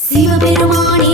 சிவபெருமானே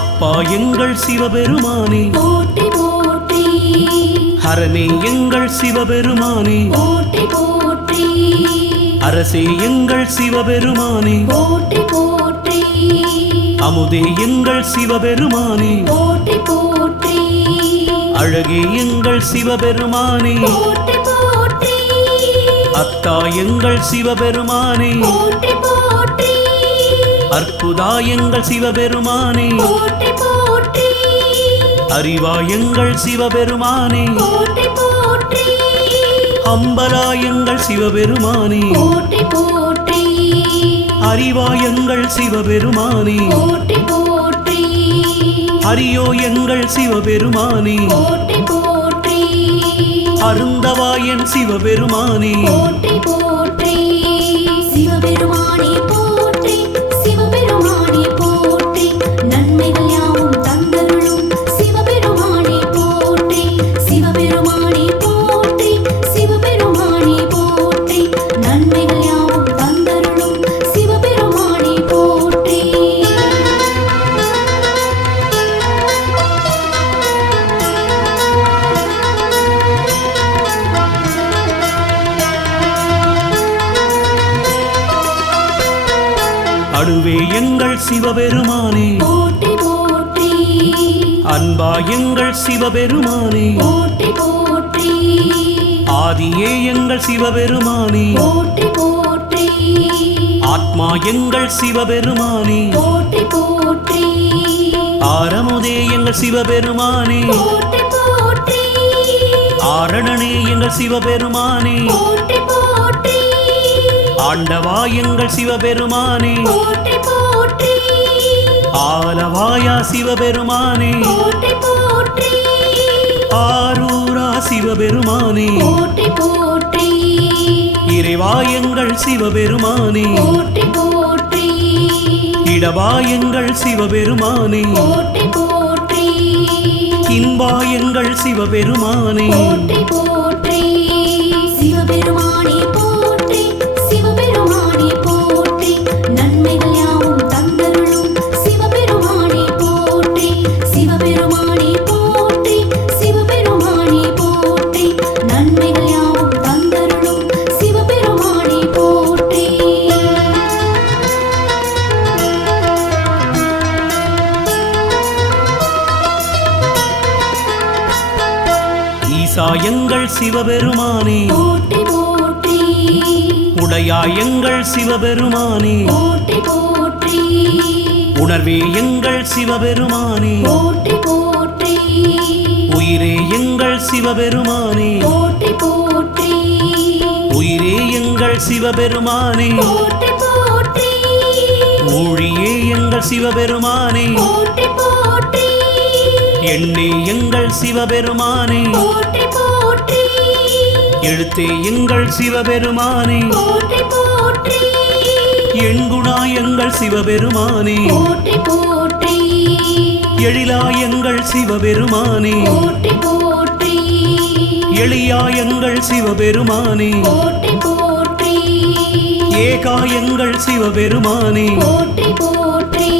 அப்பா எங்கள் சிவபெருமானே. போற்றி போற்றி. ஹரனே எங்கள் சிவபெருமானே. போற்றி போற்றி. அரசே எங்கள் சிவபெருமானே. போற்றி போற்றி. அமுதே எங்கள் சிவபெருமானே. போற்றி போற்றி. அழகே எங்கள் சிவபெருமானே. போற்றி போற்றி. அத்தா எங்கள் சிவபெருமானே. போற்றி போற்றி. அற்புதா எங்கள் சிவபெருமானே. போற்றி போற்றி. அறிவா எங்கள் சிவபெருமானே. போற்றி போற்றி. அம்பலா எங்கள் சிவபெருமானே. போற்றி போற்றி. அறிவா எங்கள் சிவபெருமானே. போற்றி போற்றி. அரியோ எங்கள் சிவபெருமானே. போற்றி போற்றி. அருந்தவா என் சிவபெருமானே. போற்றி போற்றி. சிவபெருமானே. சிவபெருமானே. போற்றி போற்றி. அன்பா எங்கள் சிவபெருமானே. போற்றி போற்றி. ஆதியே எங்கள் சிவபெருமானே. போற்றி போற்றி. ஆத்மா எங்கள் சிவபெருமானே. போற்றி போற்றி. ஆரமுதே எங்கள் சிவபெருமானே. போற்றி போற்றி. ஆரணனே எங்கள் சிவபெருமானே. போற்றி போற்றி. ஆண்டவா எங்கள் சிவபெருமானே. போற்றி போற்றி ஆலவாயா சிவபெருமானே. ஆரூரா சிவபெருமானே. இறைவா எங்கள் சிவபெருமானே. இடவா எங்கள் சிவபெருமானே. இன்பா எங்கள் சிவபெருமானே. ஈசா எங்கள் சிவபெருமானே. போற்றி போற்றி. உடையா எங்கள் சிவபெருமானே. போற்றி போற்றி. உணர்வே எங்கள் சிவபெருமானே. போற்றி போற்றி. உயிரே எங்கள் சிவபெருமானே. போற்றி போற்றி. உயிரே எங்கள் சிவபெருமானே. போற்றி போற்றி. ஊழியே எங்கள் சிவபெருமானே. போற்றி எண்ணே எங்கள் சிவபெருமானே. போற்றி போற்றி. எழுத்தே எங்கள் சிவபெருமானே. போற்றி போற்றி. எண்குணா எங்கள் சிவபெருமானே. போற்றி போற்றி. எழிலா எங்கள் சிவபெருமானே. போற்றி போற்றி. எளியா எங்கள் சிவபெருமானே. போற்றி போற்றி. ஏகா எங்கள் சிவபெருமானே. போற்றி போற்றி.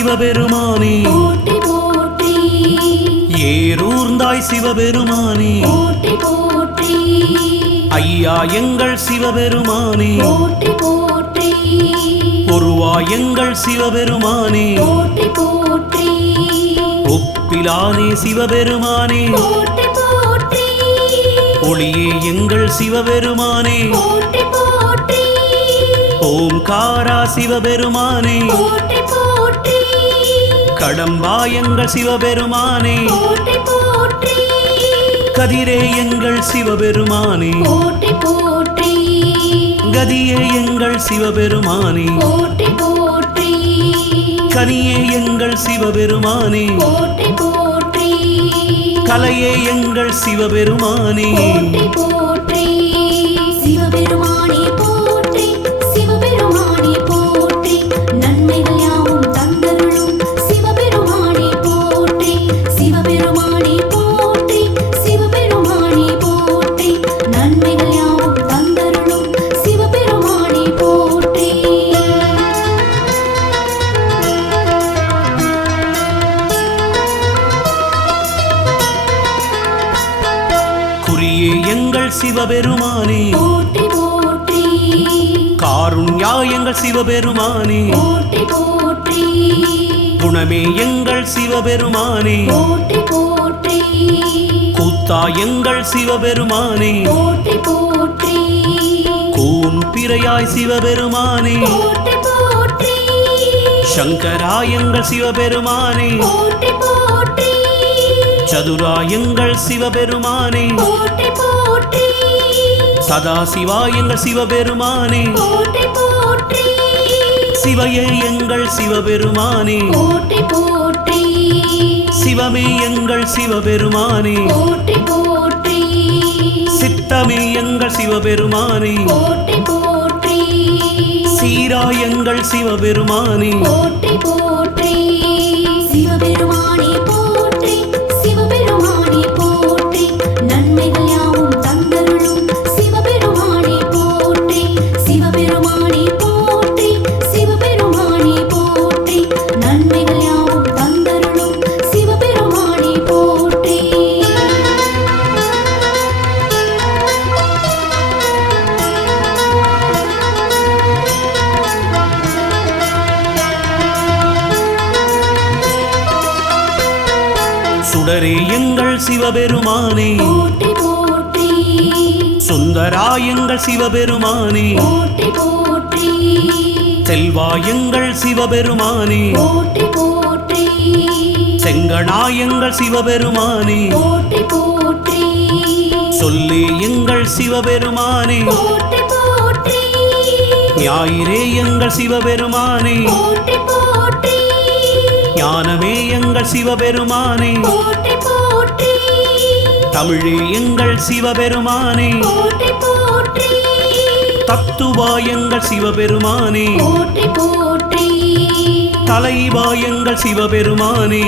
சிவபெருமானே. போற்றி போற்றி. ஏரூர்ந்தாய் சிவபெருமானே. போற்றி போற்றி. ஐயா எங்கள் சிவபெருமானே. போற்றி போற்றி. ஒருவாய் எங்கள் சிவபெருமானே. போற்றி போற்றி. ஒப்பிலானே சிவபெருமானே. போற்றி போற்றி. ஒளியே எங்கள் சிவபெருமானே. போற்றி போற்றி. ஓம்காரா சிவபெருமானே. போற்றி கடம்பா எங்கள் சிவபெருமானே கதிரே எங்கள் சிவபெருமானே. கதியே எங்கள் சிவபெருமானே. கனியே எங்கள் சிவபெருமானே. கலையே எங்கள் சிவபெருமானே. சிவபெருமானே. குறியே எங்கள் சிவபெருமானே. போற்றி போற்றி. காருண்யா எங்கள் சிவபெருமானே. போற்றி போற்றி. குணமே எங்கள் சிவபெருமானே. போற்றி போற்றி. கூத்தா எங்கள் சிவபெருமானே. போற்றி போற்றி. கூன் பிறையாய் சிவபெருமானே. போற்றி போற்றி. சங்கரா எங்கள் சிவபெருமானே. போற்றி போற்றி சதுரா எங்கள் சிவபெருமானே சதாசிவா எங்கள் சிவபெருமானே. சிவையே எங்கள் சிவபெருமானே. சிவமே எங்கள் சிவபெருமானே. சித்தமே எங்கள் சிவபெருமானே. போற்றி போற்றி. சீரா எங்கள் சிவபெருமானே. போற்றி போற்றி. சிவபெருமானே. போற்றி போற்றி. சுந்தரா எங்கள் சிவபெருமானே. போற்றி போற்றி. செல்வா எங்கள் சிவபெருமானே எங்கள் சிவபெருமானே. சொல்லே எங்கள் சிவபெருமானே. ஞாயிறே எங்கள் சிவபெருமானே. ஞானமே எங்கள் சிவபெருமானே. தமிழே எங்கள் சிவபெருமானே. போற்றி போற்றி. தத்துவா எங்கள் சிவபெருமானே. போற்றி போற்றி. தலைவா எங்கள் சிவபெருமானே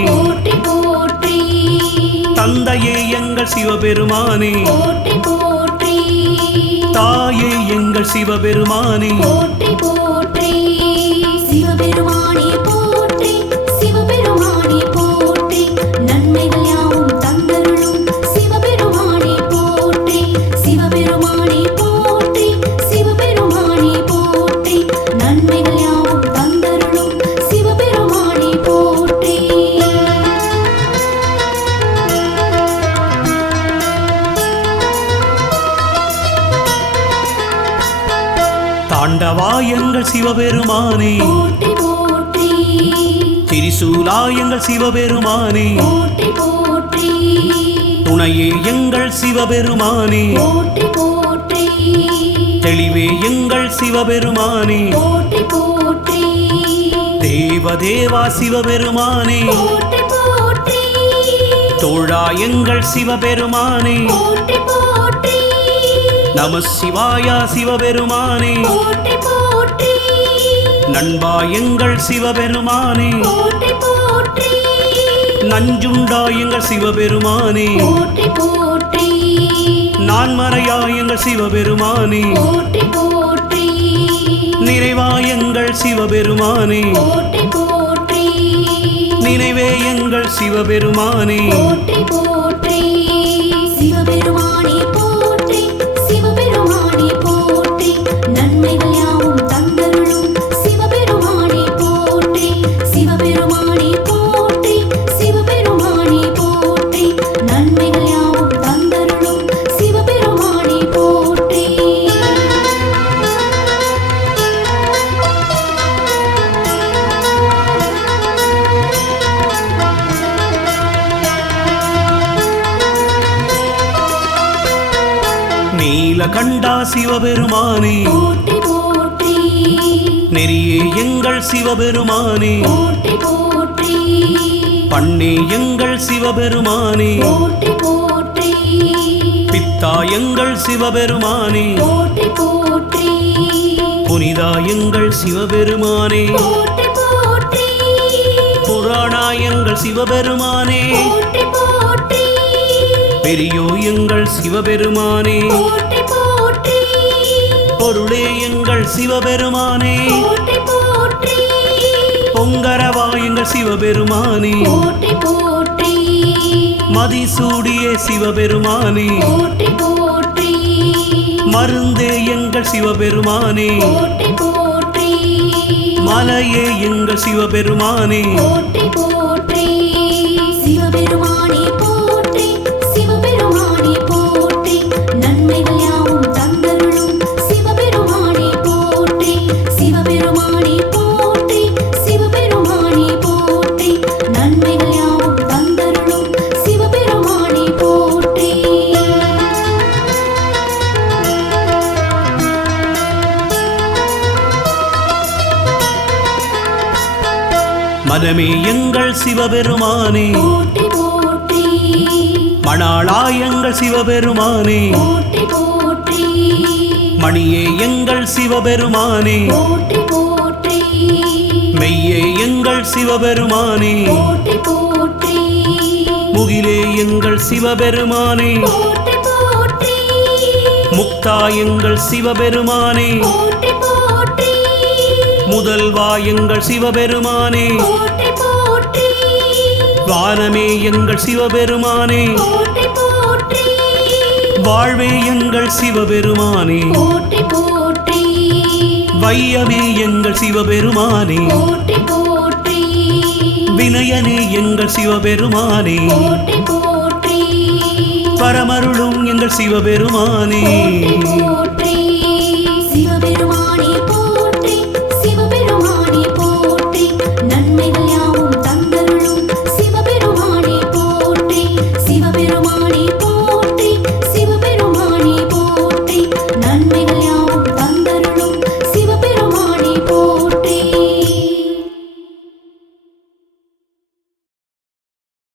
தந்தையே எங்கள் சிவபெருமானே. தாயே எங்கள் சிவபெருமானே. போற்றி போற்றி. சிவபெருமானே சிவபெருமானே. போற்றி போற்றி. திரிசூலா எங்கள் சிவபெருமானே துணையே எங்கள் சிவபெருமானே. தெளிவே எங்கள் சிவபெருமானே. தேவதேவா சிவபெருமானே. தோழா எங்கள் சிவபெருமானே. நம சிவாயா சிவபெருமானே. நண்பா எங்கள் சிவபெருமானே நஞ்சுண்டா எங்கள் சிவபெருமானே. நான்மறையா எங்கள் சிவபெருமானே. நிறைவா எங்கள் சிவபெருமானே. நினைவே எங்கள் சிவபெருமானே. போற்றி. நீலகண்டா சிவபெருமானே. போற்றி போற்றி. நெறியே எங்கள் சிவபெருமானே. பண்ணே எங்கள் சிவபெருமானே. பித்தா எங்கள் சிவபெருமானே. புனிதா எங்கள் சிவபெருமானே. புராணா எங்கள் சிவபெருமானே. பெரியோ எங்கள் சிவபெருமானே. பொருளே எங்கள் சிவபெருமானே. பொங்கரவா எங்கள் சிவபெருமானே. மதிசூடிய சிவபெருமானே. மருந்தே எங்கள் சிவபெருமானே. மலையே எங்கள் சிவபெருமானே. சிவபெருமானே. சிவபெருமானே. போற்றி போற்றி. மணாளா எங்கள் சிவபெருமானே மணியே எங்கள் சிவபெருமானே. மெய்யே எங்கள் சிவபெருமானே. முகிலே எங்கள் சிவபெருமானே. முக்தா எங்கள் சிவபெருமானே. முதல்வா எங்கள் சிவபெருமானே. வானமே எங்கள் சிவபெருமானே. வாழ்வே எங்கள் சிவபெருமானே. வையமே எங்கள் சிவபெருமானே. வினயனே எங்கள் சிவபெருமானே. பரமருளும் எங்கள் சிவபெருமானே.